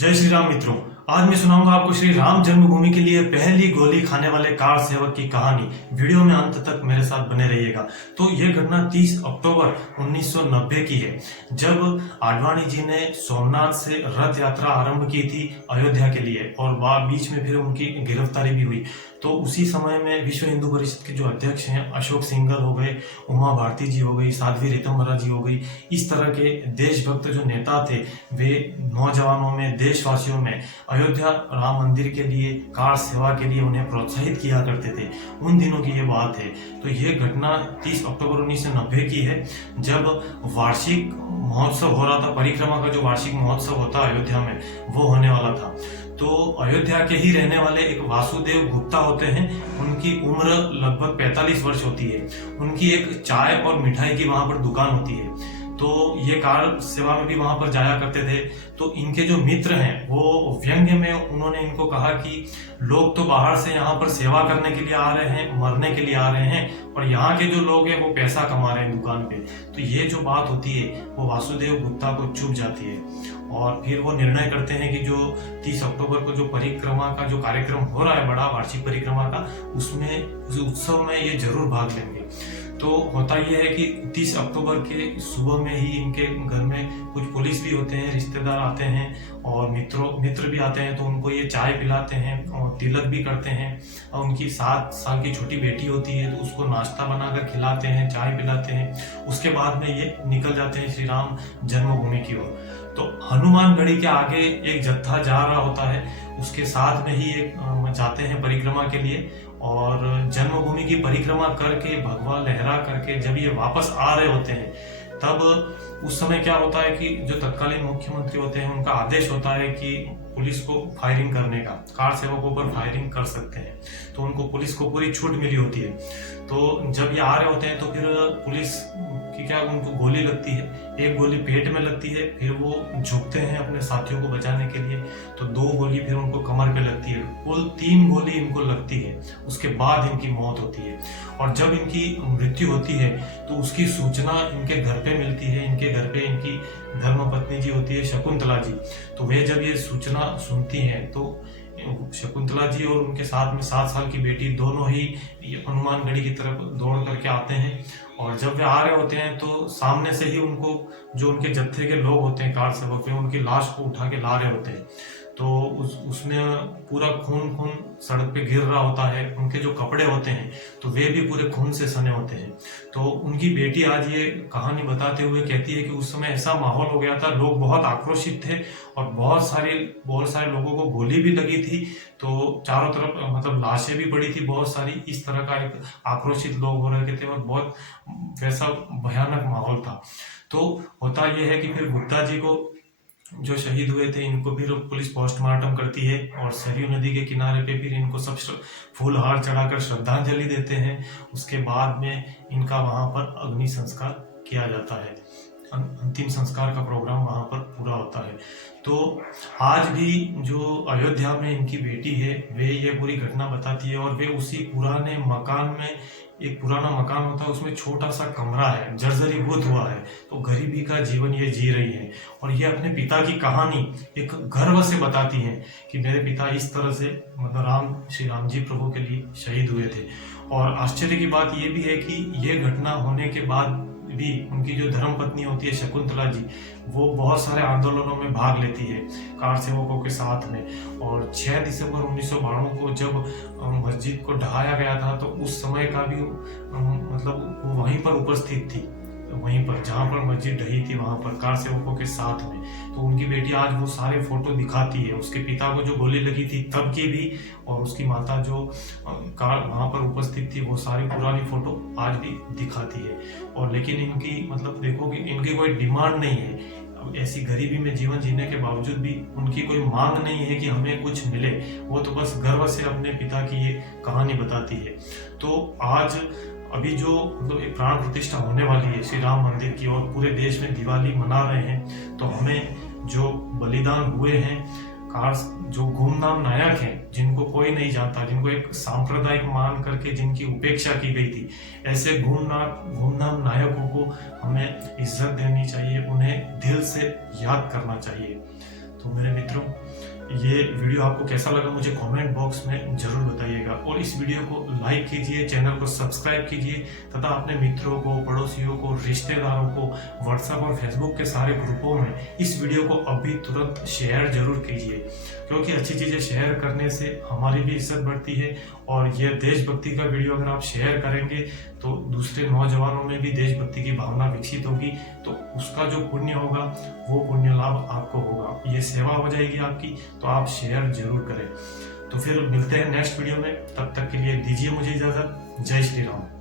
जय श्री राम मित्रों। आज मैं सुनाऊंगा आपको श्री राम जन्मभूमि के लिए पहली गोली खाने वाले कार सेवक की कहानी। वीडियो में अंत तक मेरे साथ बने रहिएगा। तो यह घटना 30 अक्टूबर 1990 की है, जब आडवाणी जी ने सोमनाथ से रथ यात्रा आरंभ की थी अयोध्या के लिए, और वह बीच में फिर उनकी गिरफ्तारी भी हुई। तो उसी समय में विश्व हिंदू परिषद के जो अध्यक्ष हैं, अशोक सिंघल हो गए, उमा भारती जी हो गई, साध्वी ऋतंभरा जी हो गई, इस तरह के देशभक्त जो नेता थे, वे नौजवानों में, देशवासियों में अयोध्या राम मंदिर के लिए, कार सेवा के लिए उन्हें प्रोत्साहित किया करते थे। उन दिनों की ये बात है। तो ये घटना 30 अक्टूबर 1990 की है, जब वार्षिक महोत्सव हो रहा था। परिक्रमा का जो वार्षिक महोत्सव होता है अयोध्या में, वो होने वाला था। तो अयोध्या के ही रहने वाले एक वासुदेव गुप्ता होते हैं। उनकी उम्र लगभग 45 वर्ष होती है। उनकी एक चाय और मिठाई की वहां पर दुकान होती है। तो ये कार सेवा में भी वहां पर जाया करते थे। तो इनके जो मित्र हैं, वो व्यंग्य में उन्होंने इनको कहा कि लोग तो बाहर से यहाँ पर सेवा करने के लिए आ रहे हैं, मरने के लिए आ रहे हैं, और यहाँ के जो लोग हैं वो पैसा कमा रहे हैं दुकान पे। तो ये जो बात होती है वो वासुदेव गुप्ता को चुभ जाती है, और फिर वो निर्णय करते हैं कि जो 30 अक्टूबर को जो परिक्रमा का जो कार्यक्रम हो रहा है, बड़ा वार्षिक परिक्रमा का, उसमें उस उत्सव में ये जरूर भाग लेंगे। तो होता यह है कि 30 अक्टूबर के सुबह में ही इनके घर में कुछ पुलिस भी होते हैं, रिश्तेदार आते हैं और मित्र भी आते हैं। तो उनको ये चाय पिलाते हैं और तिलक भी करते हैं। और उनकी 7 साल की छोटी बेटी होती है, तो उसको नाश्ता बनाकर खिलाते हैं, चाय पिलाते हैं। उसके बाद में ये निकल जाते हैं श्री राम जन्मभूमि की ओर। तो हनुमानगढ़ी के आगे एक जत्था जा रहा होता है, उसके साथ में ही एक जाते हैं परिक्रमा के लिए। और जन्मभूमि की परिक्रमा करके, भगवा लहरा करके जब ये वापस आ रहे होते हैं, तब उस समय क्या होता है कि जो तत्कालीन मुख्यमंत्री होते हैं, उनका आदेश होता है कि पुलिस को फायरिंग करने का, कार सेवकों पर फायरिंग कर सकते हैं। तो उनको, पुलिस को पूरी छूट मिली होती है। तो जब ये आ रहे होते हैं तो फिर पुलिस की क्या, उनको गोली लगती है। एक गोली पेट में लगती है, फिर वो झुकते हैं अपने साथियों को बचाने के लिए। तो 2 गोली फिर उनको कमर पे लगती है। कुल 3 गोली इनको लगती है। उसके बाद इनकी मौत होती है। और जब इनकी मृत्यु होती है तो उसकी सूचना इनके घर पे मिलती है। इनके घर पे इनकी धर्मपत्नी जी होती है, शकुंतला जी। तो वे जब ये सूचना सुनती हैं, तो शकुंतला जी और उनके साथ में 7 साल की बेटी दोनों ही हनुमानगढ़ी की तरफ दौड़ करके आते हैं। और जब वे आ रहे होते हैं तो सामने से ही उनको, जो उनके जत्थे के लोग होते हैं, कार सेवक, उनकी लाश को उठा के ला रहे होते हैं। तो उसमें पूरा खून सड़क पे गिर रहा होता है। उनके जो कपड़े होते हैं तो वे भी पूरे खून से सने होते हैं। तो उनकी बेटी आज ये कहानी बताते हुए कहती है कि उस समय ऐसा माहौल हो गया था, लोग बहुत आक्रोशित थे और बहुत सारे लोगों को गोली भी लगी थी। तो चारों तरफ मतलब लाशें भी पड़ी थी बहुत सारी। इस तरह का एक आक्रोशित लोग हो रहे थे और बहुत वैसा भयानक माहौल था। तो होता यह है कि फिर गुप्ता जी को, जो शहीद हुए थे, इनको फिर पुलिस पोस्टमार्टम करती है और सरयू नदी के किनारे पे फिर इनको सब फूलहार चढ़ाकर श्रद्धांजलि देते हैं। उसके बाद में इनका वहां पर अग्नि संस्कार किया जाता है। अंतिम संस्कार का प्रोग्राम वहां पर पूरा होता है। तो आज भी जो अयोध्या में इनकी बेटी है, वे ये पूरी घटना बताती है। और वे उसी पुराने मकान में, एक पुराना मकान होता है, उसमें छोटा सा कमरा है, जर्जरीभूत हुआ है। तो गरीबी का जीवन ये जी रही है और ये अपने पिता की कहानी एक गर्व से बताती है कि मेरे पिता इस तरह से, मतलब श्री राम जी प्रभु के लिए शहीद हुए थे। और आश्चर्य की बात ये भी है कि ये घटना होने के बाद भी उनकी जो धर्मपत्नी होती है शकुंतला जी, वो बहुत सारे आंदोलनों में भाग लेती है कार सेवकों के साथ में। और 6 दिसंबर 1992 को जब मस्जिद को ढहाया गया था, तो उस समय का भी मतलब वो वहीं पर उपस्थित थी, वहीं पर जहां पर मस्जिद ढही थी, वहां पर कार सेवकों के साथ में। तो उनकी बेटी आज वो सारे फोटो दिखाती है, उसके पिता को जो गोली लगी थी तब की भी, और उसकी माता जो कार वहां पर उपस्थित थी, वो सारी पुरानी फोटो आज भी दिखाती है। और लेकिन इनकी, मतलब देखो कि इनकी कोई डिमांड नहीं है। ऐसी गरीबी में जीवन जीने के बावजूद भी उनकी कोई मांग नहीं है कि हमें कुछ मिले। वो तो बस गर्व से अपने पिता की ये कहानी बताती है। तो आज अभी जो मतलब एक प्राण प्रतिष्ठा होने वाली है श्री राम मंदिर की, और पूरे देश में दिवाली मना रहे हैं, तो हमें जो बलिदान हुए हैं, जो गुमनाम नायक हैं, जिनको कोई नहीं जानता, जिनको एक सांप्रदायिक मान करके जिनकी उपेक्षा की गई थी, ऐसे गुमनाम नायकों को हमें इज्जत देनी चाहिए, उन्हें दिल से याद करना चाहिए। तो मेरे मित्रों, ये वीडियो आपको कैसा लगा मुझे कमेंट बॉक्स में जरूर बताइएगा, और इस वीडियो को लाइक कीजिए, चैनल को सब्सक्राइब कीजिए तथा अपने मित्रों को, पड़ोसियों को, रिश्तेदारों को व्हाट्सएप और फेसबुक के सारे ग्रुपों में इस वीडियो को अभी तुरंत शेयर जरूर कीजिए, क्योंकि अच्छी चीजें शेयर करने से हमारी भी इज्जत बढ़ती है। और यह देशभक्ति का वीडियो अगर आप शेयर करेंगे तो दूसरे नौजवानों में भी देशभक्ति की भावना विकसित होगी, तो उसका जो पुण्य होगा वो पुण्य लाभ आपको होगा, ये सेवा हो जाएगी आपकी। तो आप शेयर जरूर करें। तो फिर मिलते हैं नेक्स्ट वीडियो में, तब तक के लिए दीजिए मुझे इजाजत। जय श्री राम।